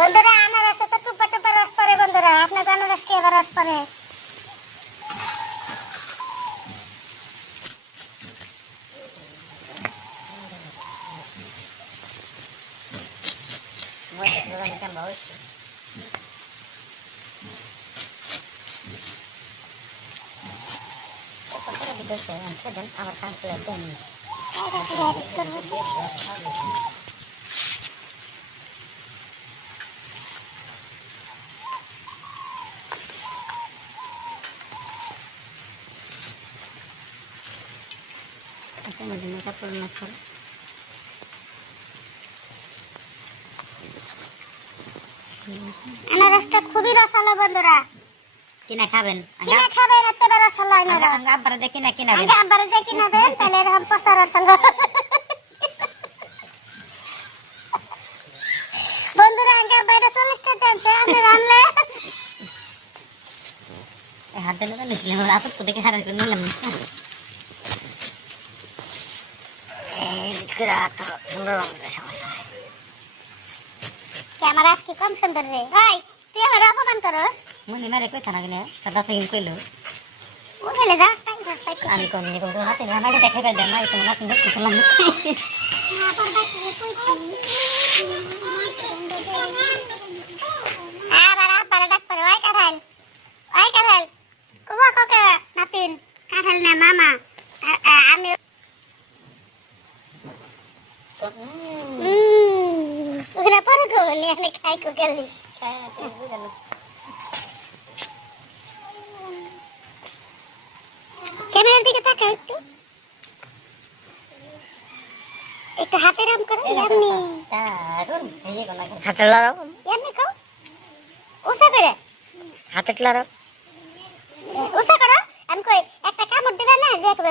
বন্ধুরা আনারসে তো টুপা টুপা রস পড়ে বন্ধুরা, আপনার আনারস কি আবার রস পড়ে? আমার কাছে আনারসটা খুবই রসালো বন্ধুরা, কিনা খাবেন? কিনা খাবেন? এত বড় রসালো আনারস আব্বারে দেখি না কিনাবেন। আগে আবার যে কিনাবেন তাহলে এরকম পচা রসালো। বন্ধুরা আগে বাইরে 40টা দিয়েছে, আমি রান্না হাত দিলে তো নিছিলাম, আপদ তো দেখে হারান করে নিলাম না। আমার আজকে কম সুন্দর রে ভাই, তুই আমার অপমান করস। মনে মারে কই থানা গেলে দাদা থেকে কইলো উঠেলে যা আমি কোন নি কোন হাতে না আমাকে দেখে দেন না তুমি না তুমি করলাম আবার আবার ডাক করে ওই কাঁঠাল, ওই কাঁঠাল কুবা কাকা নাতিন কাঁঠাল না মামা। আমি ওখানে পরে গলি আমি খাই গেলি ক্যামেরার দিকে তাকাও একটু, একটু হাতে রাম করো এমনি দারুন এই কোনা হাতে লড়াও, এমনি খাও ওসা করে হাতে লড়াও। ওসা করো। আমি কই একটা কামড় দিবা না দেখবে